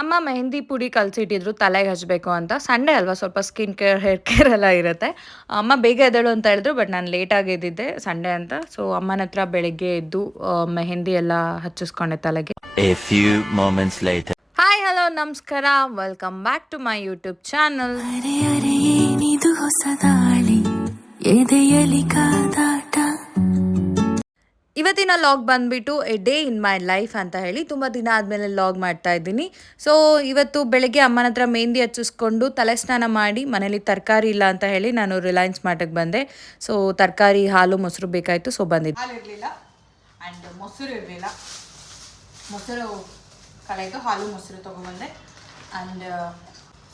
ಅಮ್ಮ ಮೆಹಂದಿ ಪುಡಿ ಕಲಸಿಟ್ಟಿದ್ರು ತಲೆಗೆ ಹಚ್ಚಬೇಕು ಅಂತ. ಸಂಡೇ ಅಲ್ವಾ ಸ್ವಲ್ಪ ಸ್ಕಿನ್ ಕೇರ್ ಹೇರ್ ಕೇರ್ ಎಲ್ಲ ಇರುತ್ತೆ. ಅಮ್ಮ ಬೇಗ ಎದ್ದಳು ಅಂತ ಹೇಳಿದ್ರು ಬಟ್ ನಾನು ಲೇಟಾಗಿ ಎದ್ದಿದ್ದೆ ಸಂಡೇ ಅಂತ. ಸೊ ಅಮ್ಮನ ಹತ್ರ ಬೆಳಿಗ್ಗೆ ಎದ್ದು ಮೆಹಂದಿ ಎಲ್ಲ ಹಚ್ಚಿಸ್ಕೊಂಡೆ ತಲೆಗೆ. ಹಾಯ್ ಹಲೋ ನಮಸ್ಕಾರ. Welcome back to my YouTube channel ಅರೆ ಅರೆ ಏನಿದು ಹೊಸ ಎದೆಯಲಿ ಕಾದಾಟ. ಇವತ್ತಿನ ಲಾಗ್ ಬಂದ್ಬಿಟ್ಟು a day in my life ಅಂತ ಹೇಳಿ ತುಂಬ ದಿನ ಆದಮೇಲೆ ಲಾಗ್ ಮಾಡ್ತಾ ಇದ್ದೀನಿ. ಸೊ ಇವತ್ತು ಬೆಳಗ್ಗೆ ಅಮ್ಮನ ಹತ್ರ ಮೆಹಂದಿ ಹಚ್ಚಿಸ್ಕೊಂಡು ತಲೆ ಸ್ನಾನ ಮಾಡಿ ಮನೇಲಿ ತರಕಾರಿ ಇಲ್ಲ ಅಂತ ಹೇಳಿ ನಾನು ರಿಲಯನ್ಸ್ ಮಾರ್ಟಿಗೆ ಬಂದೆ. ಸೊ ತರಕಾರಿ, ಹಾಲು, ಮೊಸರು ಬೇಕಾಯಿತು ಸೊ ಬಂದಿದ್ದೆ. ಆ್ಯಂಡ್ ಮೊಸರು ಇರಲಿಲ್ಲ. ಮೊಸರು ಕಲಾಯಿತು ಹಾಲು, ಮೊಸರು ತೊಗೊಬಂದೆ and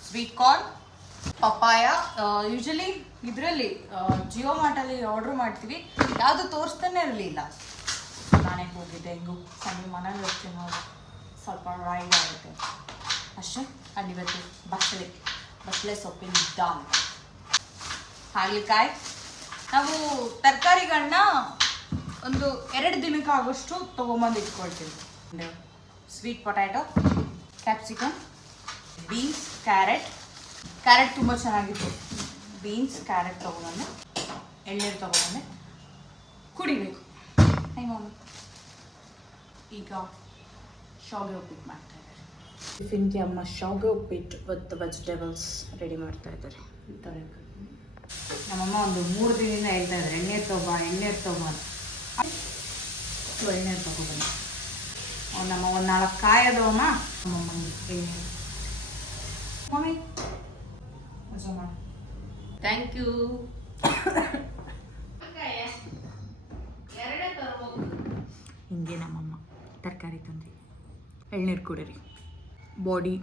sweet corn papaya usually ಇದರಲ್ಲಿ ಜಿಯೋ ಮಾರ್ಟಲ್ಲಿ ಆರ್ಡ್ರ್ ಮಾಡ್ತೀವಿ. ಯಾವುದು ತೋರಿಸ್ತಾನೆ ಇರಲಿಲ್ಲ. ನಾನೇ ಹೋಗಿದ್ದೆ, ಹೆಂಗು ಸಣ್ಣ ಮನೇಲಿ ಹೋಗ್ತೀನಿ ನೋಡಿ. ಸ್ವಲ್ಪ ರೈಡ್ ಆಗುತ್ತೆ. ಅಷ್ಟೇ ಅಲ್ಲಿ ಬರ್ತೀವಿ ಬಸಳೆ ಬಸಳೆ ಸೊಪ್ಪಿನ ದಾಲ್. ಹಾಗಲಕಾಯಿ. ನಾವು ತರಕಾರಿಗಳನ್ನ ಒಂದು ಎರಡು ದಿನಕ್ಕಾಗೋಷ್ಟು ತೊಗೊಂಬಂದು ಇಟ್ಕೊಳ್ತೀವಿ. Sweet potato capsicum beans carrot carrot ತುಂಬ ಚೆನ್ನಾಗಿತ್ತು. ಬೀನ್ಸ್ ಕ್ಯಾರೆಟ್ ತೊಗೊಂಡೆ ಎಳ್ನೀರು ತೊಗೊಂಡೆ ಕುಡಿಬೇಕು. ಹೈ ಮಾಮ ಈಗ ಶಾವಿಗೆ ಉಪ್ಪಿಟ್ಟು ಮಾಡ್ತಾ ಇದ್ದಾರೆ. ಟಿಫಿನ್ಗೆ ಅಮ್ಮ ಶಾವಿಗೆ ಉಪ್ಪಿಟ್ಟು ವಿತ್ ವೆಜಿಟೇಬಲ್ಸ್ ರೆಡಿ ಮಾಡ್ತಾ ಇದ್ದಾರೆ. ನಮ್ಮಮ್ಮ ಒಂದು ಮೂರು ದಿನದಿಂದ ಹೇಳ್ತಾ ಇದ್ದಾರೆ ಎಣ್ಣೆ ತೊಗೊಬ ಎಣ್ಣೆ ತಗೋ ಅಂತ. ಸೊ ಎಣ್ಣೆ ತಗೊಬನ್ನಿ ನಮ್ಮ ಒಂದು ನಾಲ್ಕು ಕಾಯದವಮ್ಮ ನಮ್ಮಮ್ಮ ಎಣ್ಣೆ ಮಮ್ಮಿ ಥ್ಯಾಂಕ್ ಯು ಹಿಂಗೆ ನಮ್ಮಮ್ಮ ತರಕಾರಿ ತಂದು. ಎಳ್ನೀರು ಕುಡೀರಿ. ಬಾಡಿ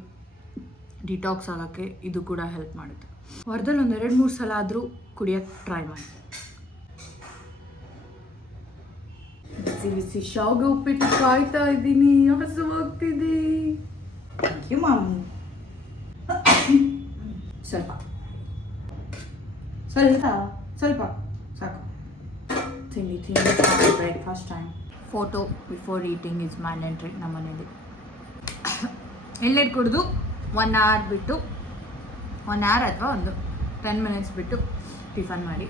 ಡಿಟಾಕ್ಸ್ ಆಗೋಕ್ಕೆ ಇದು ಕೂಡ ಹೆಲ್ಪ್ ಮಾಡುತ್ತೆ. ವಾರದಲ್ಲಿ ಒಂದು ಎರಡು ಮೂರು ಸಲ ಆದರೂ ಕುಡಿಯೋಕ್ಕೆ ಟ್ರೈ ಮಾಡಿ. ಬಿಸಿ ಬಿಸಿ ಶಾವಿಗೆ ಉಪ್ಪಿಟ್ಟು ಕಾಯ್ತಾ ಇದ್ದೀನಿ. ಹಸು ಥ್ಯಾಂಕ್ ಯು ಮಾಮಿ ಸ್ವಲ್ಪ. ಸ್ವಲ್ಪ ಸ್ವಲ್ಪ, ಸಾಕು. ತಿಂಡಿ ತಿಂಡಿ breakfast time photo before eating is mandatory ನಮ್ಮ ಮನೇಲಿ ಎಳ್ನೀರು ಕುಡಿದು ಒನ್ ಅವರ್ ಬಿಟ್ಟು ಒನ್ ಅವರ್ ಅಥವಾ ಒಂದು ಟೆನ್ ಮಿನಿಟ್ಸ್ ಬಿಟ್ಟು ಟಿಫನ್ ಮಾಡಿ.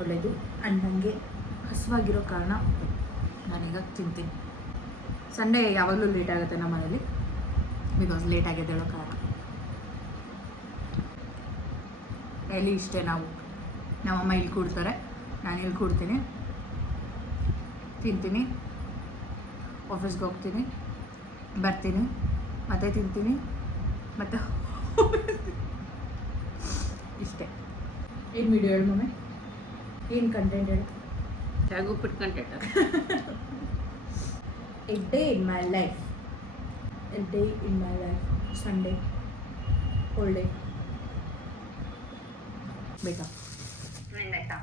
ಒಳ್ಳೆಯದು ಆ್ಯಂಡ್ ನನಗೆ ಹಸುವಾಗಿರೋ ಕಾರಣ ನಾನೀಗ ತಿಂತೀನಿ. ಸಂಡೇ ಯಾವಾಗಲೂ ಲೇಟ್ ಆಗುತ್ತೆ ನಮ್ಮ ಮನೇಲಿ ಬಿಕಾಸ್ ಲೇಟ್ ಎದ್ದೇಳೋ ಕಾರಣ. ಎಲ್ಲಿ ಇಷ್ಟೇ ನಾವು. ನಮ್ಮಮ್ಮ ಇಲ್ಲಿ ಕೂಡ್ತಾರೆ ನಾನು ಇಲ್ಲಿ ಕೂಡ್ತೀನಿ ತಿಂತೀನಿ. ಆಫೀಸ್ಗೆ ಹೋಗ್ತೀನಿ. ಬರ್ತೀನಿ. ಮತ್ತೆ ತಿಂತೀನಿ. ಮತ್ತೆ ಇಷ್ಟೇ. ಏನು ವಿಡಿಯೋ ಹೇಳು ಮಮ್ಮಿ ಏನು ಕಂಟೆಂಟ್ ಹೇಳು? ಉಪ್ಪಿಟ್ಟು content a day in my life a day in my life Sunday whole day ಬೇಕಾ ಹ್ಞೂ ನಮ್ಮ ಈಗ ಮಾಡಿದ್ನು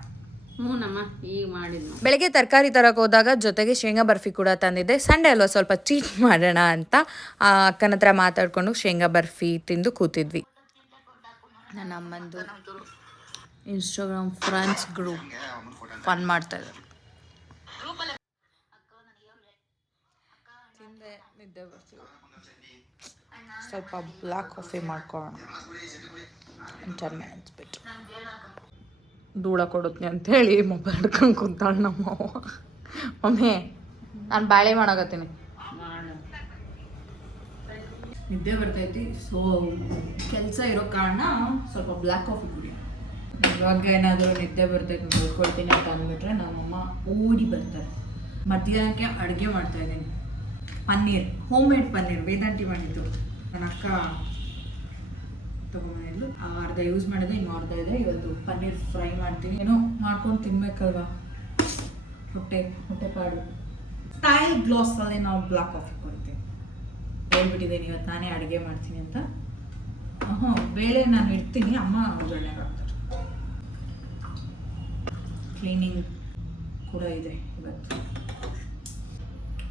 ಬೆಳಗ್ಗೆ ತರಕಾರಿ ತರಕ್ಕೆ ಹೋದಾಗ ಜೊತೆಗೆ ಶೇಂಗಾ ಬರ್ಫಿ ಕೂಡ ತಂದಿದ್ದೆ. ಸಂಡೇ ಅಲ್ವಾ ಸ್ವಲ್ಪ ಚೀಟ್ ಮಾಡೋಣ ಅಂತ. ಆ ಅಕ್ಕನ ಹತ್ರ ಮಾತಾಡ್ಕೊಂಡು ಶೇಂಗಾ ಬರ್ಫಿ ತಿಂದು ಕೂತಿದ್ವಿ. ನನ್ನ ಅಮ್ಮಂದು ಇನ್ಸ್ಟಾಗ್ರಾಮ್ ಫ್ರೆಂಡ್ಸ್ ಗ್ರೂಪ್ ಫನ್ ಮಾಡ್ತಾ ಇದ್ದಾರೆ. ತಿಂದೆ ನಿದ್ದೆ ಬರ್ತೀವಿ ಸ್ವಲ್ಪ ಬ್ಲ್ಯಾಕ್ ಕಾಫಿ ಮಾಡ್ಕೊಳ್ಳೋಣ. ಇಂಟರ್ನೆಟ್ ಬಿಟ್ಟು. ಧೂಳ ಕೊಡುತ್ತೆ ಅಂತೇಳಿ ಮೊಬೈಲ್ ಹಿಡ್ಕೊಂಡು ಕುಂತಾಳೆ ನಮ್ಮ. ಮಮ್ಮಿ ನಾನು ಬಾಳೆ ಮಾಡಾಕತ್ತೀನಿ. ನಿದ್ದೆ ಬರ್ತೈತಿ ಸೊ ಕೆಲಸ ಇರೋ ಕಾರಣ ಸ್ವಲ್ಪ ಬ್ಲ್ಯಾಕ್ ಆಫ್ ಕುಡಿ. ಇವಾಗ ಏನಾದರೂ ನಿದ್ದೆ ಬರ್ತೈತಿ ನೋಡ್ಕೊಳ್ತೀನಿ ಅಂತ ಅಂದ್ಬಿಟ್ರೆ ನಮ್ಮಮ್ಮ ಓಡಿ ಬರ್ತಾರೆ. ಮಧ್ಯಾಹ್ನಕ್ಕೆ ಅಡುಗೆ ಮಾಡ್ತಾ ಇದ್ದೀನಿ. ಪನ್ನೀರ್ ಹೋಮ್ ಮೇಡ್ ಪನ್ನೀರ್, ವೇದಾಂತಿ ಮಾಡಿದ್ದು. ನನ್ನ ಅಕ್ಕ ತಗೊಂಬಂದಿದ್ಲು. ಅರ್ಧ ಯೂಸ್ ಮಾಡಿದೆ, ಇನ್ನು ಅರ್ಧ ಇದೆ. ಇವತ್ತು ಪನ್ನೀರ್ ಫ್ರೈ ಮಾಡ್ತೀನಿ. ಏನೋ ಮಾಡ್ಕೊಂಡು ತಿನ್ಬೇಕಲ್ವಾ? ಹೊಟ್ಟೆ ಹೊಟ್ಟೆ ಪಾಡು. ಸ್ಟೈಲ್ ಗ್ಲಾಸಲ್ಲಿ ನಾವು ಬ್ಲಾಕ್ ಕಾಫಿ ಕೊಡ್ತೀವಿ. ಹೇಳ್ಬಿಟ್ಟಿದ್ದೀನಿ, ಇವತ್ತು ನಾನೇ ಅಡುಗೆ ಮಾಡ್ತೀನಿ ಅಂತ. ಹ್ಞೂ ಬೇಳೆ ನಾನು ಇಡ್ತೀನಿ. ಅಮ್ಮ ಒಳ್ಳೆ ಹಾಕ್ತಾರೆ. ಕ್ಲೀನಿಂಗ್ ಕೂಡ ಇದೆ ಇವತ್ತು.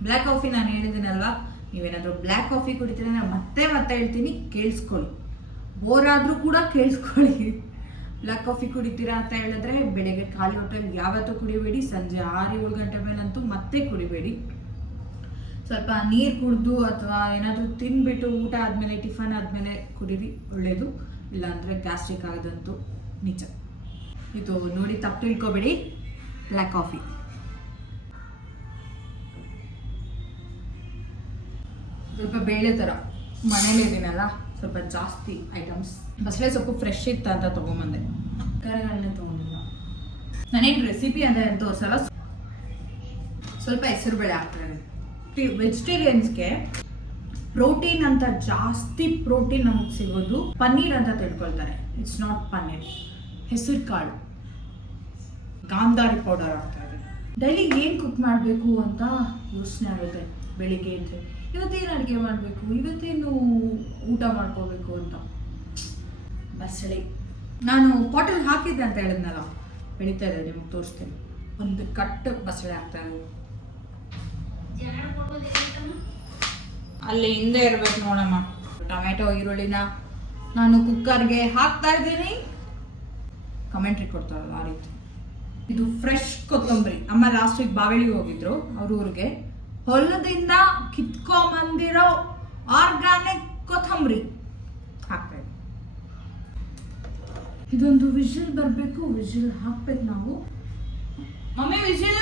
ಬ್ಲ್ಯಾಕ್ ಕಾಫಿ ನಾನು ಹೇಳಿದ್ದೀನಲ್ವಾ? ನೀವೇನಾದರೂ ಬ್ಲ್ಯಾಕ್ ಕಾಫಿ ಕುಡಿತೀರ ಮತ್ತೆ ಮತ್ತೆ ಹೇಳ್ತೀನಿ. ಕೇಳಿಸ್ಕೊಳ್ಳಿ. ಬೋರ್ ಕೂಡ ಕೇಳಿಸ್ಕೊಳ್ಳಿ. ಬ್ಲ್ಯಾಕ್ ಕಾಫಿ ಕುಡಿತೀರಾ ಅಂತ ಹೇಳಿದ್ರೆ ಬೆಳಗ್ಗೆ ಖಾಲಿ ಹೊಟ್ಟೆಲಿ ಯಾವತ್ತೂ ಕುಡಿಬೇಡಿ, ಸಂಜೆ ಆರು ಏಳು ಗಂಟೆ ಮೇಲಂತೂ ಮತ್ತೆ ಕುಡಿಬೇಡಿ. ಸ್ವಲ್ಪ ನೀರು ಕುಡಿದು ಅಥವಾ ಏನಾದರೂ ತಿನ್ಬಿಟ್ಟು ಊಟ ಆದಮೇಲೆ, ಟಿಫನ್ ಆದಮೇಲೆ ಕುಡೀರಿ ಒಳ್ಳೆಯದು ಇಲ್ಲಾಂದರೆ ಗ್ಯಾಸ್ಟ್ರಿಕ್ ಆಗೋದಂತೂ ನಿಜ ಇದು ನೋಡಿ ತಪ್ಪು ತಿಳ್ಕೊಬೇಡಿ. ಬ್ಲ್ಯಾಕ್ ಕಾಫಿ ಸ್ವಲ್ಪ ಬೇಳೆ ಥರ ಮನೇಲಿ ಇದೀನಲ್ಲ? ಸ್ವಲ್ಪ ಜಾಸ್ತಿ ಐಟಮ್ಸ್ ಬಸಳೆ ಸೊಪ್ಪು ಫ್ರೆಶ್ ಇತ್ತು ಅಂತ ತೊಗೊಂಬಂದೆ. ಕರೆಗಳನ್ನೇ ತೊಗೊಂಡಿಲ್ಲ. ನಾನೇನು ರೆಸಿಪಿ ಅಂತ ಏನು ತೋರಿಸಲ್ಲ ಸ್ವಲ್ಪ ಹೆಸರು ಬೇಳೆ ಹಾಕ್ತಾರೆ. ವೆಜಿಟೇರಿಯನ್ಸ್ಗೆ ಪ್ರೋಟೀನ್ ಅಂತ ಜಾಸ್ತಿ ಪ್ರೋಟೀನ್ ನಮಗೆ ಸಿಗೋದು ಪನ್ನೀರ್ ಅಂತ ತಿಳ್ಕೊಳ್ತಾರೆ. ಇಟ್ಸ್ ನಾಟ್ ಪನ್ನೀರ್ ಹೆಸರು ಕಾಳು. ಗಾಂಧಾರಿ ಪೌಡರ್ ಹಾಕ್ತಾರೆ. ಇದೆ ಡೈಲಿ ಏನು ಕುಕ್ ಮಾಡಬೇಕು ಅಂತ ಯೋಚನೆ ಆಗುತ್ತೆ. ಬೆಳಿಗ್ಗೆ ಎದ್ದು. ಇವತ್ತೇನು ಅಡುಗೆ ಮಾಡಬೇಕು? ಇವತ್ತೇನು ಊಟ ಮಾಡ್ಕೋಬೇಕು ಅಂತ? ಬಸಳೆ ನಾನು ಪಾಟಲ್ ಹಾಕಿದ್ದೆ ಅಂತ ಹೇಳಿದ್ನಲ್ಲ? ಬೆಳೀತಾ ಇದೆ ನಿಮಗೆ ತೋರಿಸ್ತೇನೆ. ಒಂದು ಕಟ್ಟು ಬಸಳೆ ಹಾಕ್ತಾ ಇದೆ ಅಲ್ಲಿ ಹಿಂದೆ ಇರ್ಬೇಕು ನೋಡಮ್ಮ. ಟೊಮೆಟೊ ಈರುಳ್ಳಿನ ನಾನು ಕುಕ್ಕರ್ಗೆ ಹಾಕ್ತಾ ಇದ್ದೀನಿ. ಕಮೆಂಟ್ರಿ ಕೊಡ್ತಾರಲ್ಲ ಆ ರೀತಿ. ಇದು ಫ್ರೆಶ್ ಕೊತ್ತಂಬರಿ. ಅಮ್ಮ ಲಾಸ್ಟ್ ವೀಕ್ ಬಾವಳಿಗೆ ಹೋಗಿದ್ರು ಅವ್ರ ಊರಿಗೆ. ಹೊಲದಿಂದ ಕಿತ್ಕೊಂಬಂದಿರೋ ಆರ್ಗ್ಯಾನಿಕ್ ಕೊತ್ತಂಬರಿ. ಇದ್ದೀನಿ ಇದೊಂದು ವಿಷಲ್ ಬರಬೇಕು, ವಿಷಲ್ ಹಾಕ್ಬೇಕು ನಾವು. Mummy, whistle?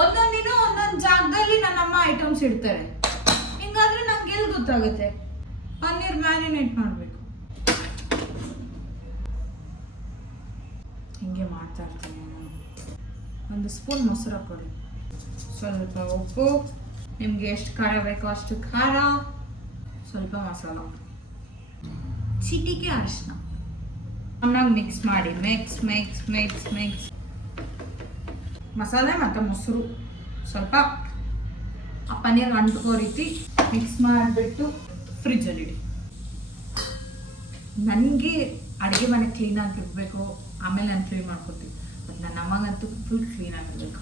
ಒಂದೊಂದು ದಿನ ಒಂದೊಂದು ಜಾಗದಲ್ಲಿ ನನ್ನಮ್ಮ ಐಟಮ್ಸ್ ಇಡ್ತಾರೆ. ಹಿಂಗಾದ್ರೆ ನಂಗೆ ಎಲ್ಲಿ ಗೊತ್ತಾಗುತ್ತೆ? ಪನ್ನೀರ್ ಮ್ಯಾರಿನೇಟ್ ಮಾಡಬೇಕು. ಹಿಂಗೆ ಮಾಡ್ತಾ ಇರ್ತೀನಿ ಒಂದು ಸ್ಪೂನ್ ಮೊಸರು ಹಾಕೊಳ್ಳಿ ಸ್ವಲ್ಪ ಉಪ್ಪು. ನಿಮಗೆ ಎಷ್ಟು ಖಾರ ಬೇಕೋ ಅಷ್ಟು ಖಾರ. ಸ್ವಲ್ಪ ಮಸಾಲ. ಚಿಟಿಕೆ ಅರಿಶಿನ. ಚೆನ್ನಾಗಿ ಮಿಕ್ಸ್ ಮಾಡಿ. ಮಿಕ್ಸ್ ಮಿಕ್ಸ್ ಮಿಕ್ಸ್ ಮಿಕ್ಸ್ ಮಸಾಲೆ ಮತ್ತು ಮೊಸರು. ಸ್ವಲ್ಪ ಆ ಪನ್ನೀರ್ ಅಂಟ್ಕೋ ರೀತಿ ಮಿಕ್ಸ್ ಮಾಡಿಬಿಟ್ಟು ಫ್ರಿಜ್ಜಲ್ಲಿ ಇಡಿ. ನನಗೆ ಅಡುಗೆ ಮನೆ ಕ್ಲೀನ್ ಇರಬೇಕು ಆಮೇಲೆ ನಾನು ಫ್ರೀ ಮಾಡ್ಕೊತೀನಿ ಬಟ್ ನನ್ನ ಅಮ್ಮಗಂತೂ ಫುಲ್ ಕ್ಲೀನಾಗಿರ್ಬೇಕು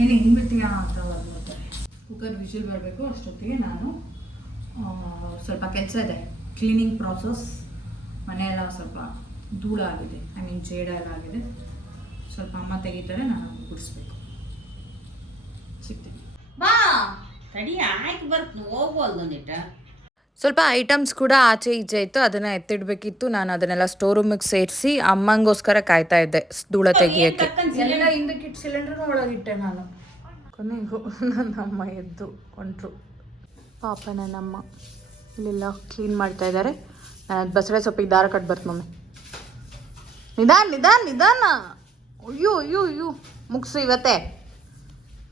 ಏನು ಹಿಂಗ್ಬಿಡ್ತೀಯಾ ಅಂತ ನೋಡ್ತಾರೆ ಕುಕ್ಕರ್ ವಿಷಲ್ ಬರಬೇಕು, ಅಷ್ಟೊತ್ತಿಗೆ ನಾನು ಸ್ವಲ್ಪ ಕೆಲಸ ಇದೆ. ಕ್ಲೀನಿಂಗ್ ಪ್ರಾಸೆಸ್ ಮನೆಯೆಲ್ಲ ಸ್ವಲ್ಪ ಧೂಳಾಗಿದೆ. ಐ ಮೀನ್ ಜೇಡ ಎಲ್ಲ ಆಗಿದೆ. ಸ್ವಲ್ಪ ಅಮ್ಮ ತೆಗಿತಾರೆ, ನಾನು ಗುಡಿಸ್ಬೇಕು. ಸಿಗ್ತೀನಿ. ಬಾ! ತಡಿ, ಆಯ್ತು, ಬರ್ತು. ಹೋಗ್ಬೋದು ಒಂದಿಟ. ಸ್ವಲ್ಪ ಐಟಮ್ಸ್ ಕೂಡ ಆಚೆ ಈಚೆ ಇತ್ತು ಅದನ್ನ ಎತ್ತಿಡ್ಬೇಕಿತ್ತು. ನಾನು ಅದನ್ನೆಲ್ಲ ಸ್ಟೋರ್ ರೂಮಿಗೆ ಸೇರಿಸಿ ಅಮ್ಮಂಗೋಸ್ಕರ ಕಾಯ್ತಾ ಇದ್ದೆ ಧೂಳ ತೆಗಿಯೋಕ್ಕೆ. ಎಲ್ಲ ಹಿಂದಕ್ಕಿಟ್ಟು ಸಿಲಿಂಡರ್ನ ಒಳಗಿಟ್ಟೆ ನಾನು. ಕೊನೆಗೂ ನನ್ನ ಅಮ್ಮ ಎದ್ದು ಕೊಂಟ್ರು. ಪಾಪ ನನ್ನಮ್ಮ ಇಲ್ಲೆಲ್ಲ ಕ್ಲೀನ್ ಮಾಡ್ತಾ ಇದ್ದಾರೆ ನಾನು ಬಸಳೆ ಸೊಪ್ಪಿಗೆ ದಾರ ಕಟ್ ಬರ್ತ ಮಮ್ಮಿ. ನಿಧಾನ ನಿಧಾನ ನಿಧಾನ. ಅಯ್ಯೋ ಅಯ್ಯೋ ಅಯ್ಯೋ. ಮುಗಿಸು ಇವತ್ತೇ.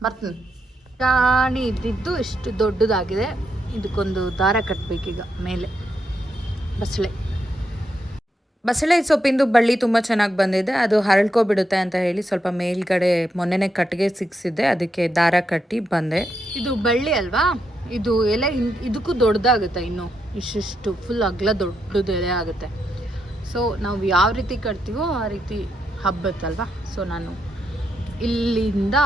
ಬರ್ತೀನಿ. ರಾಣಿ ಇದ್ದಿದ್ದು ಇಷ್ಟು ದೊಡ್ಡದಾಗಿದೆ. ಇದಕ್ಕೊಂದು ದಾರ ಕಟ್ಟಬೇಕೀಗ ಮೇಲೆ. ಬಸಳೆ. ಬಸಳೆ ಸೊಪ್ಪಿಂದು ಬಳ್ಳಿ ತುಂಬ ಚೆನ್ನಾಗಿ ಬಂದಿದೆ. ಅದು ಹರಳ್ಕೊಬಿಡುತ್ತೆ ಅಂತ ಹೇಳಿ ಸ್ವಲ್ಪ ಮೇಲ್ಗಡೆ ಮೊನ್ನೆನೆ ಕಟ್ಟಿಗೆ ಸಿಕ್ಸಿದ್ದೆ. ಅದಕ್ಕೆ ದಾರ ಕಟ್ಟಿ ಬಂದೆ. ಇದು ಬಳ್ಳಿ ಅಲ್ವಾ? ಇದು ಎಲೆ ಇದಕ್ಕೂ ದೊಡ್ಡದಾಗುತ್ತೆ ಇನ್ನು. ಇಷ್ಟಿಷ್ಟು ಫುಲ್ ಅಗ್ಲ ದೊಡ್ಡದು ಎಲೆ ಆಗುತ್ತೆ. ಸೊ ನಾವು ಯಾವ ರೀತಿ ಕಟ್ತೀವೋ ಆ ರೀತಿ ಹಬ್ಬತ್ತಲ್ವಾ ಸೊ ನಾನು ಇಲ್ಲಿಂದ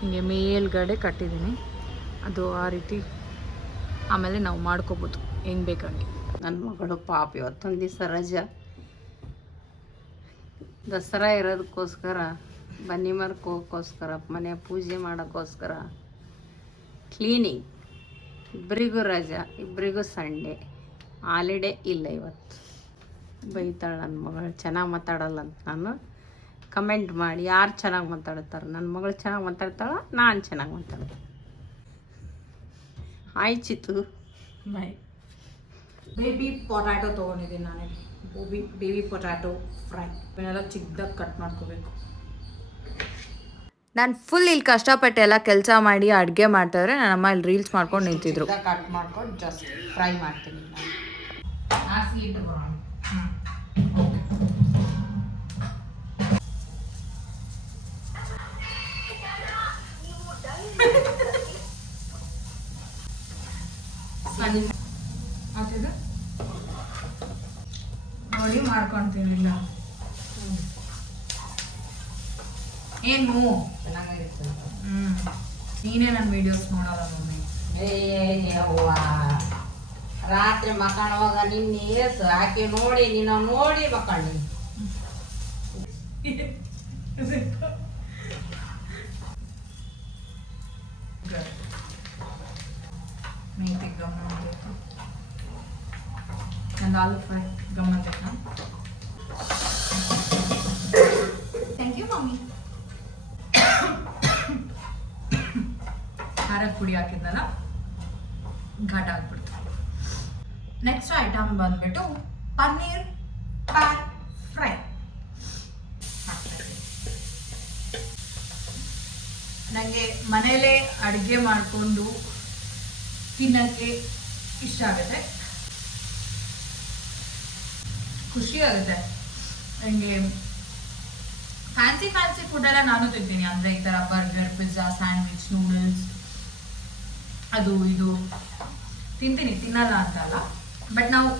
ಹಿಂಗೆ ಮೇಲ್ಗಡೆ ಕಟ್ಟಿದ್ದೀನಿ. ಅದು ಆ ರೀತಿ ಆಮೇಲೆ ನಾವು ಮಾಡ್ಕೋಬೋದು. ಹೆಂಗೆ ಬೇಕಂಗೆ. ನನ್ನ ಮಗಳು ಪಾಪ ಇವತ್ತೊಂದು ದಿವಸ ರಜಾ. ದಸರಾ ಇರೋದಕ್ಕೋಸ್ಕರ, ಬನ್ನಿ ಮರ್ಕೋಕ್ಕೋಸ್ಕರ ಮನೆ ಪೂಜೆ ಮಾಡೋಕ್ಕೋಸ್ಕರ ಕ್ಲೀನಿಂಗ್ ಇಬ್ಬರಿಗೂ ರಜಾ ಇಬ್ಬರಿಗೂ ಸಂಡೇ ಹಾಲಿಡೇ ಇಲ್ಲ ಇವತ್ತು. ಬೈತಾಳೆ ನನ್ನ ಮಗಳು, ಚೆನ್ನಾಗಿ ಮಾತಾಡಲ್ಲ ಅಂತ ನಾನು. ಕಮೆಂಟ್ ಮಾಡಿ ಯಾರು ಚೆನ್ನಾಗಿ ಮಾತಾಡ್ತಾರೆ. ನನ್ನ ಮಗಳು ಚೆನ್ನಾಗಿ ಮಾತಾಡ್ತಾಳೆ? ನಾನು ಚೆನ್ನಾಗಿ ಮಾತಾಡ್ತೀನಿ. ಆಯ್ ಚಿತ್ತು ಬಾಯ್ ಬೇಬಿ ಪೊಟ್ಯಾಟೊ ತೊಗೊಂಡಿದ್ದೀನಿ ನಾನು. ಗೋಬಿ ಬೇಬಿ ಪೊಟ್ಯಾಟೊ ಫ್ರೈ ಇವನ್ನೆಲ್ಲ ಚಿಕ್ಕದಾಗಿ ಕಟ್ ಮಾಡ್ಕೋಬೇಕು. ನಾನು ಫುಲ್ ಇಲ್ಲಿ ಕಷ್ಟಪಟ್ಟು ಎಲ್ಲ ಕೆಲಸ ಮಾಡಿ ಅಡುಗೆ ಮಾಡ್ತಾಯಿದ್ರೆ ನನ್ನ ಅಮ್ಮ ಇಲ್ಲಿ ರೀಲ್ಸ್ ಮಾಡ್ಕೊಂಡು ನಿಂತಿದ್ರು. ಕಟ್ ಮಾಡ್ಕೊಂಡು ಜಸ್ಟ್ ಫ್ರೈ ಮಾಡ್ತೀನಿ ಆತಿದೆ ನೋಡಿ ಮಾಡ್ಕೊಳ್ತೀನಿ ಇಲ್ಲ. ಏನು ಹ್ಞೂ ನೀನೇ ನನ್ನ ವಿಡಿಯೋಸ್ ನೋಡೋಲ್ಲ ಮಮ್ಮಿ. ರಾತ್ರಿ ಮಕ್ಕಳುವಾಗ ನಿನ್ನ ಏಸು ಹಾಕಿ ನೋಡಿ ನೀನು ನೋಡಿ ಮಕ್ಕಳು ಮೆಂತ್ಯ ಗಮನ ಬೇಕು ನಂದು ಆಲೂ ಫ್ರೈ ಗಮನ ಬೇಕಾ ಥ್ಯಾಂಕ್ ಯು ಮಮ್ಮಿ ಖಾರದ ಪುಡಿ ಹಾಕಿದ್ನಲ್ಲ ಘಾಟ ಆಗ್ಬಿಡ್ತು ನೆಕ್ಸ್ಟ್ ಐಟಮ್ ಬಂದ್ಬಿಟ್ಟು ಪನ್ನೀರ್ ಪ್ಯಾನ್ ಫ್ರೈ ನನಗೆ ಮನೇಲೇ ಅಡುಗೆ ಮಾಡಿಕೊಂಡು ತಿನ್ನೋಕ್ಕೆ ಇಷ್ಟ ಆಗುತ್ತೆ. ಖುಷಿ ಆಗುತ್ತೆ. ನನಗೆ ಫ್ಯಾನ್ಸಿ ಫ್ಯಾನ್ಸಿ ಫುಡ್ ಎಲ್ಲ ನಾನು ತಿಂತೀನಿ. ಅಂದರೆ ಈ ಥರ ಬರ್ಗರ್ ಪಿಜ್ಜಾ ಸ್ಯಾಂಡ್ವಿಚ್ ನೂಡಲ್ಸ್ ಅದು, ಇದು. ತಿಂತೀನಿ. ತಿನ್ನಲ್ಲ ಅಂತಲ್ಲ ಬಟ್ ನಾವು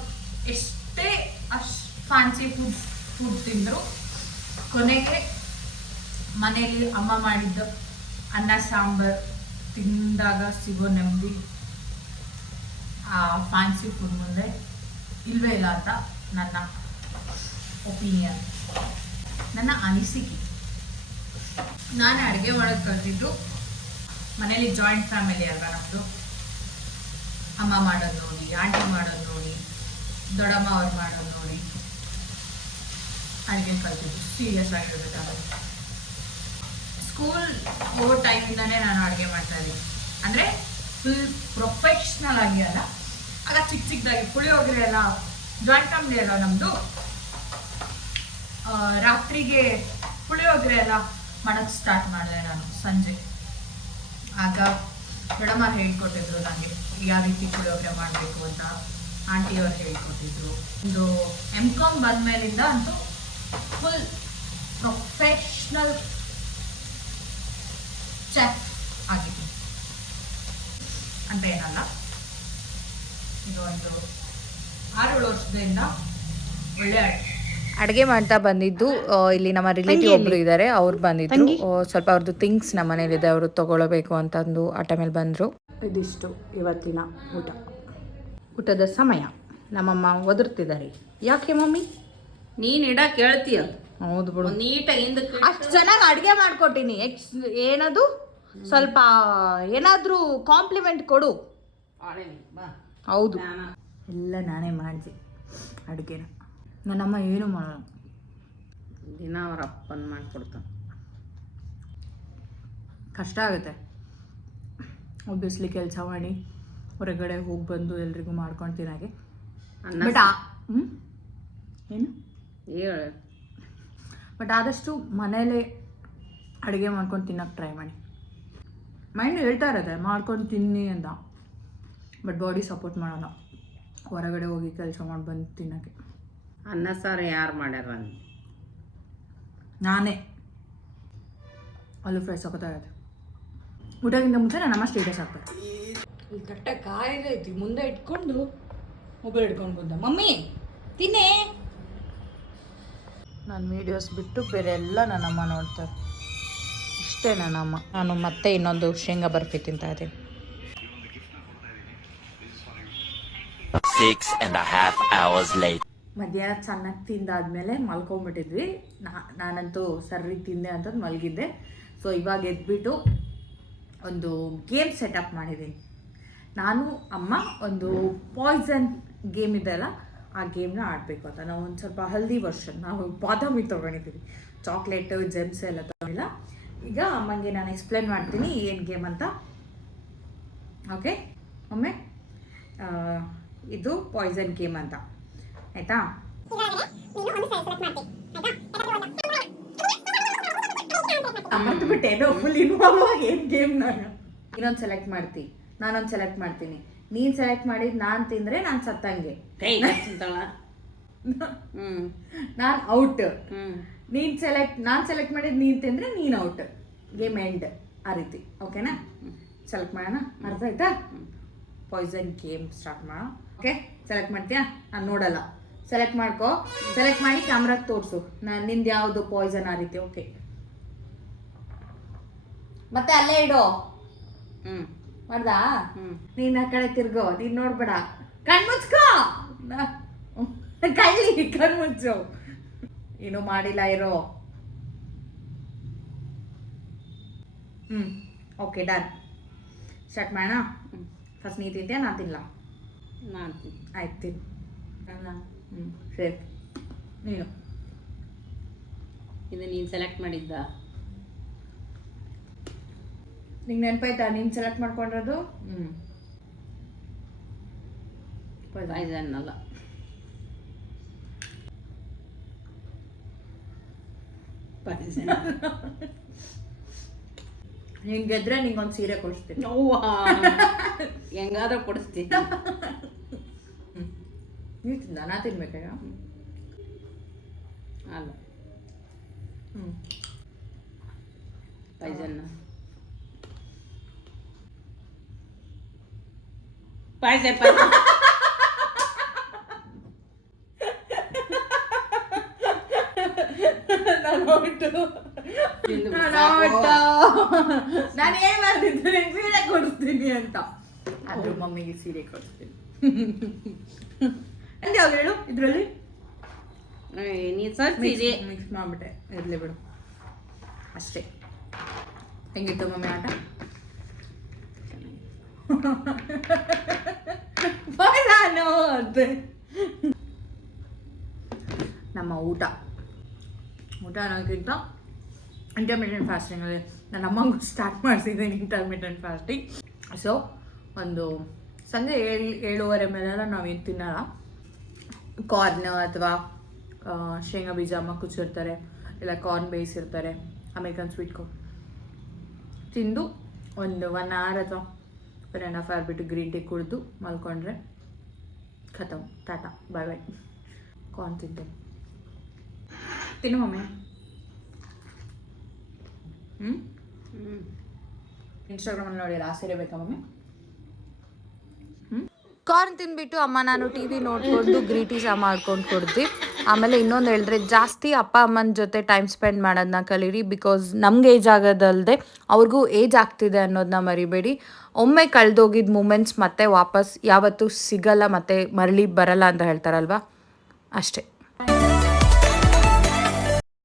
ಎಷ್ಟೇ ಅಷ್ಟು ಫ್ಯಾನ್ಸಿ ಫುಡ್ ಫುಡ್ ತಿಂದರೂ ಕೊನೆಗೆ ಮನೆಯಲ್ಲಿ ಅಮ್ಮ ಮಾಡಿದ್ದ ಅನ್ನ, ಸಾಂಬಾರ್ ತಿಂದಾಗ ಸಿಗೋ ನೆಮ್ಮದಿ ಫ್ಯಾನ್ಸಿ ಫುಡ್ ಮುಂದೆ ಇಲ್ವೇ ಇಲ್ಲ ಅಂತ ನನ್ನ ಒಪಿನಿಯನ್ ನನ್ನ ಅನಿಸಿಕೆ. ನಾನು ಅಡುಗೆ ಮಾಡೋದು ಕಲ್ತಿದ್ದು ಮನೇಲಿ ಜಾಯಿಂಟ್ ಫ್ಯಾಮಿಲಿ ಅಲ್ವಾ ನಮ್ಮದು ಅಮ್ಮ ಮಾಡೋದು ನೋಡಿ, ಆಂಟಿ ಮಾಡೋದು ನೋಡಿ, ದೊಡ್ಡಮ್ಮ ಅವ್ರು ಮಾಡೋದು ನೋಡಿ. ಅಡುಗೆ ಕಲ್ತಿದ್ದು. ಸೀರಿಯಸ್ ಆಗಿರ್ಬೇಕಾದ್ರೆ ಸ್ಕೂಲ್ ಹೋಗೋ ಟೈಮಿಂದನೇ ನಾನು ಅಡುಗೆ ಮಾಡ್ತಾ ಇದ್ದೀನಿ. ಅಂದರೆ ಫುಲ್ ಪ್ರೊಫೆಷ್ನಲ್ ಆಗಿ ಅಲ್ಲ? ಅಲ್ಲ ಚಿಕ್ಕ ಚಿಕ್ಕದಾಗಿ ಪುಳಿಯೋಗರೆ ಎಲ್ಲ ಜಾಯಿಂಟ್ ಫ್ಯಾಮಿಲಿ ಅಲ್ಲ ನಮ್ಮದು ರಾತ್ರಿಗೆ ಪುಳಿಯೋಗರೆ ಎಲ್ಲ ಮಾಡೋಕ್ಕೆ ಸ್ಟಾರ್ಟ್ ಮಾಡಿದೆ ನಾನು ಸಂಜೆ. ಆಗ ಮೇಡಮ ಹೇಳ್ಕೊಟ್ಟಿದ್ರು ನನಗೆ ಯಾವ ರೀತಿ ಪುಳಿಯೋಗರೆ ಮಾಡಬೇಕು ಅಂತ ಆಂಟಿಯವ್ರು ಹೇಳ್ಕೊಟ್ಟಿದ್ರು. ಒಂದು ಎಂ ಕಾಮ್ ಬಂದಮೇಲಿಂದ ಅಂತೂ ಫುಲ್ ಪ್ರೊಫೆಷ್ನಲ್ ಚೆಫ್ ಅಂತ ಏನಲ್ಲ. ಇದು ಒಂದು ಆರು ವರ್ಷದಿಂದ ಒಳ್ಳೆ ಅಡುಗೆ. ಮಾಡ್ತಾ ಬಂದಿದ್ದು ಇಲ್ಲಿ ನಮ್ಮ ರಿಲೇಟಿವ್ ಒಬ್ರು ಇದ್ದಾರೆ ಅವ್ರು ಬಂದಿದ್ರು. ಸ್ವಲ್ಪ ಅವ್ರದ್ದು ಥಿಂಗ್ಸ್ ನಮ್ಮ ಮನೇಲಿದೆ ಅವರು ತಗೊಳ್ಬೇಕು ಅಂತಂದು ಆಟ ಮೇಲೆ ಬಂದರು. ಇದಿಷ್ಟು ಇವತ್ತಿನ ಊಟ. ಊಟದ ಸಮಯ. ನಮ್ಮಮ್ಮ ಒದರ್ತಿದ್ದಾರೆ. ಯಾಕೆ ಮಮ್ಮಿ? ನೀನು ಇಡ ಕೇಳ್ತೀಯ. ಹೌದು ಬಿಡು. ನೀಟಾಗಿ ಹಿಂದಕ್ಕೆ ಅಷ್ಟು ಚೆನ್ನಾಗಿ ಅಡುಗೆ ಮಾಡ್ಕೊಟ್ಟಿನಿ. ಎಕ್ಸ್ ಏನದು? ಸ್ವಲ್ಪ ಏನಾದರೂ ಕಾಂಪ್ಲಿಮೆಂಟ್ ಕೊಡು. ಬಾ ಹೌದು. ಎಲ್ಲ ನಾನೇ ಮಾಡಿದೆ ಅಡುಗೆನ. ನನ್ನಮ್ಮ ಏನು ಮಾಡೋಣ ದಿನ ಅವ್ರ ಅಪ್ಪನ ಮಾಡಿಕೊಡ್ತಾನೆ. ಕಷ್ಟ ಆಗುತ್ತೆ. ಒಬ್ಬಿಸ್ಲಿ ಕೆಲಸ ಮಾಡಿ ಹೊರಗಡೆ ಹೋಗಿ ಬಂದು ಎಲ್ರಿಗೂ ಮಾಡ್ಕೊಂಡು ತಿನ್ನಾಗೆ ಬಟ್ ಹ್ಞೂ ಏನು? ಹೇಳು. ಬಟ್ ಆದಷ್ಟು ಮನೇಲೇ ಅಡುಗೆ ಮಾಡ್ಕೊಂಡು ತಿನ್ನೋಕೆ ಟ್ರೈ ಮಾಡಿ. ಮೈಂಡ್ ಹೇಳ್ತಾ ಇರುತ್ತೆ ಮಾಡ್ಕೊಂಡು ತಿನ್ನಿ ಅಂತ. ಬಟ್ ಬಾಡಿ ಸಪೋರ್ಟ್ ಮಾಡಲ್ಲ. ಹೊರಗಡೆ ಹೋಗಿ ಕೆಲಸ ಮಾಡಿ ಬಂದು ತಿನ್ನೋಕ್ಕೆ. ಅನ್ನ ಸಾರು ಯಾರು ಮಾಡ್ಯಾರ ನಾನೇ. ಅಲ್ಲೂ ಫ್ರೈ ಸಖತ್ತಾಗತ್ತೆ ಊಟಕ್ಕಿಂತ ಮುಂಚೆ ನಾನು ನಮ್ಮ ಸ್ಟೇಟಸ್ ಹಾಕ್ಬೇಕು. ಇಲ್ಲಿ ಕಟ್ಟ ಐತಿ ಮುಂದೆ ಇಟ್ಕೊಂಡು ಮೊಬೈಲ್ ಇಟ್ಕೊಂಡು ಬಂದ. ಮಮ್ಮಿ ತಿನ್ನೇ. ನನ್ನ ವೀಡಿಯೋಸ್ ಬಿಟ್ಟು ಬೇರೆ ಎಲ್ಲ ನನ್ನಮ್ಮ ನೋಡ್ತಾರೆ. ಇಷ್ಟೇ ನಮ್ಮ? ನಾನು ಮತ್ತೆ ಇನ್ನೊಂದು ಶೇಂಗಾ ಬರ್ಫಿ ತಿಂತಾ ಇದ್ದೀನಿ. ಮಧ್ಯಾಹ್ನ ಚೆನ್ನಾಗಿ ತಿಂದಾದ್ಮೇಲೆ ಮಲ್ಕೊಂಬಿಟ್ಟಿದ್ವಿ. ನಾ ನಾನಂತೂ ಸರಿ ತಿಂದೆ ಅಂತ ಮಲಗಿದ್ದೆ. ಸೊ ಇವಾಗ ಎದ್ಬಿಟ್ಟು ಒಂದು ಗೇಮ್ ಸೆಟಪ್ ಮಾಡಿದ್ದೀನಿ ನಾನು ಅಮ್ಮ ಒಂದು ಪಾಯ್ಸನ್ ಗೇಮ್ ಇದೆಯಲ್ಲ ಆ ಗೇಮ್ನ ಆಡಬೇಕು ಅಂತ. ನಾವು ಒಂದು ಸ್ವಲ್ಪ ಹಲ್ದಿ ವರ್ಷನ್ ನಾವು ಬಾದಾಮಿ ತೊಗೊಂಡಿದ್ದೀವಿ. ಚಾಕ್ಲೇಟು ಜೆಮ್ಸ್ ಎಲ್ಲ ತೊಗೊಂಡಿಲ್ಲ. ಈಗ ಅಮ್ಮಂಗೆ ನಾನು ಎಕ್ಸ್ಪ್ಲೇನ್ ಮಾಡ್ತೀನಿ ಏನು ಗೇಮ್ ಅಂತ. ಓಕೆ ಒಮ್ಮೆ ಇದು ಪಾಯ್ಸನ್ ಗೇಮ್ ಅಂತ. ಆಯಿತಾ? ಏನೋ ಫುಲ್ ಇನ್ವಾಲ್ವ್ ಏನು ಗೇಮ್ ನಾನು. ಇನ್ನೊಂದು ಸೆಲೆಕ್ಟ್ ಮಾಡ್ತಿ. ನಾನೊಂದು ಸೆಲೆಕ್ಟ್ ಮಾಡ್ತೀನಿ. ನೀನು ಸೆಲೆಕ್ಟ್ ಮಾಡಿದ್ ನಾನು ತಿಂದರೆ ನಾನು ಸತ್ತಂಗೆ. ನಾನು ಔಟ್ ನೀನು ಸೆಲೆಕ್ಟ್ ನಾನು ಸೆಲೆಕ್ಟ್ ಮಾಡಿದ್ದು ನೀನು ತಿಂದರೆ ನೀನು ಔಟ್ ಗೇಮ್ ಎಂಡ್ ಆ ರೀತಿ. ಓಕೆನಾ ಸೆಲೆಕ್ಟ್ ಮಾಡೋಣ? ಅರ್ಥ ಆಯ್ತಾ? ಪಾಯ್ಸನ್ ಗೇಮ್ ಸ್ಟಾರ್ಟ್ ಮಾಡೋ. ಓಕೆ ಸೆಲೆಕ್ಟ್ ಮಾಡ್ತೀಯಾ? ನಾನು ನೋಡಲ್ಲ. ಸೆಲೆಕ್ಟ್ ಮಾಡ್ಕೋ. ಸೆಲೆಕ್ಟ್ ಮಾಡಿ ಕ್ಯಾಮ್ರಾಗೆ ತೋರಿಸು. ನಾನು ನಿಂದು ಯಾವುದು ಪಾಯ್ಸನ್ ಆ ರೀತಿ? ಓಕೆ ಮತ್ತೆ ಅಲ್ಲೇ ಇಡು. ಹ್ಞೂ ಮಾಡ್ದಾ? ಹ್ಞೂ ನೀನ್ ಆ ಕಡೆ ತಿರ್ಗೋ. ನೀನ್ ನೋಡ್ಬೇಡ. ಕಣ್ಮುಚ್ಕೋ! ಮುಚ್ಕೋ ನಾ- ಕೈಲಿ ಕಣ್ ಮುಚ್ಚು ಏನು ಮಾಡಿಲ್ಲ ಇರೋ. ಹ್ಞೂ ಓಕೆ ಡನ್ ಸ್ಟಾರ್ಟ್ ಮಾಡೋಣ? ಫಸ್ಟ್ ನೀ ತಿಂತೀಯ ನಾ ತಿನ್ನಲ್ಲ ನಾನು ಆಯ್ತು ಹ್ಞೂ ಸರಿ. ನೀನು? ಇದು ನೀನು ಸೆಲೆಕ್ಟ್ ಮಾಡಿದ್ದ? ನಿಂಗೆ ನೆನಪಾಯ್ತಾ ನೀನು ಸೆಲೆಕ್ಟ್ ಮಾಡ್ಕೊಂಡಿರೋದು? ಹ್ಞೂ ಪಾಯ್ಸನ್ ಅಲ್ಲ. ಪಾಯ್ಸನ್ ನೀನು ಗೆದ್ರೆ ನಿಂಗೊಂದು ಸೀರೆ ಕೊಡಿಸ್ತೀನಿ. ನೋವು ಹೆಂಗಾದ್ರೂ ಕೊಡಿಸ್ತೀನಿ. ನೀವು ತಿಂದ ನಾ ತಿನ್ಬೇಕಾಗ ಅಲ್ಲ. ಹ್ಞೂ ಪಾಯ್ಸನ್ನ. ಪಾಯ್ಸ ಪಾಯ್ಸ ತಿಂದು ನಾನು ಏನ್ ಮಾಡ್ತಿದ್ದೆ? ನಿಂಗೆ ಸೀರೆ ಕೊಡಿಸ್ತೀನಿ ಅಂತ. ಅದ್ರ ಮಮ್ಮಿಗೆ ಸೀರೆ ಕೊಡಿಸ್ತೀನಿ ಎಂತ ಯಾವ್ದು ಹೇಳು ಇದರಲ್ಲಿ? ನೀನು ಸರ್ಚ್ ಇದೆ ಮಿಕ್ಸ್ ಮಾಡಿಬಿಟ್ಟೆ. ಇರಲಿ ಬಿಡು. ಅಷ್ಟೇ. ಹೆಂಗಿತ್ತು ಮಮ್ಮಿ ಆಟ? ನಾನು ಅಂತೆ. ನಮ್ಮ ಊಟ. ಊಟ ಅನ್ನೋದಕ್ಕಿಂತ ಇಂಟರ್ಮೀಡಿಯಂಟ್ ಫಾಸ್ಟಿಂಗಲ್ಲಿ ನನ್ನ ಅಮ್ಮಂಗೂ ಸ್ಟಾರ್ಟ್ ಮಾಡಿಸಿದ್ದೀನಿ ಇಂಟರ್ಮೀಡಿಯಂಟ್ ಫಾಸ್ಟಿಂಗ್ ಸೊ ಒಂದು ಸಂಜೆ ಏಳು, ಏಳುವರೆ ಮೇಲೆಲ್ಲ ನಾವೇನು ತಿನ್ನಲ್ಲ. ಕಾರ್ನ್ ಅಥವಾ ಶೇಂಗಾ ಬೀಜ ಅಮ್ಮ ಕುಚ್ಚಿರ್ತಾರೆ ಇಲ್ಲ ಕಾರ್ನ್ ಬೇಯಿಸಿರ್ತಾರೆ. ಅಮೇರಿಕನ್ ಸ್ವೀಟ್ ಕಾರ್ನ್ ತಿಂದು ಒಂದು ಒನ್ ಅವರ್ ಅಥವಾ ಒನ್ ಆ್ಯಂಡ್ ಹಾಫ್ ಅವರ್ ಬಿಟ್ಟು ಗ್ರೀನ್ ಟೀ ಕುಡಿದು ಮಲ್ಕೊಂಡ್ರೆ ಖತಮ್. ಟಾಟಾ ಬಾಯ್ ಬಾಯ್ ಕಾರ್ನ್ ತಿಂತೇನೆ. ತಿನ್ನು ಮಮ್ಮಿ. ಹ್ಞೂ ಇನ್ಸ್ಟಾಗ್ರಾಮಲ್ಲಿ ನೋಡಿ ಆ ಸೀರೆ ಮಮ್ಮಿ? ಕಾರ್ನ್ ತಿಂದ್ಬಿಟ್ಟು ಅಮ್ಮ, ನಾನು ಟಿ ವಿ ನೋಡಿಕೊಂಡು ಗ್ರೀಟಿ ಮಾಡ್ಕೊಂಡು ಕೊಡ್ತೀವಿ ಆಮೇಲೆ ಇನ್ನೊಂದು ಹೇಳಿದ್ರೆ, ಜಾಸ್ತಿ ಅಪ್ಪ ಅಮ್ಮನ ಜೊತೆ ಟೈಮ್ ಸ್ಪೆಂಡ್ ಮಾಡೋದನ್ನ ಕಲೀರಿ ಬಿಕಾಸ್ ನಮ್ಗೆ ಏಜ್ ಆಗೋದಲ್ಲದೆ ಅವ್ರಿಗೂ ಏಜ್ ಆಗ್ತಿದೆ ಅನ್ನೋದನ್ನ ಮರಿಬೇಡಿ. ಒಮ್ಮೆ ಕಳೆದೋಗಿದ್ದ ಮೂಮೆಂಟ್ಸ್ ಮತ್ತೆ ವಾಪಸ್ ಯಾವತ್ತೂ ಸಿಗಲ್ಲ, ಮತ್ತೆ ಮರಳಿ ಬರಲ್ಲ ಅಂತ ಹೇಳ್ತಾರಲ್ವಾ? ಅಷ್ಟೇ.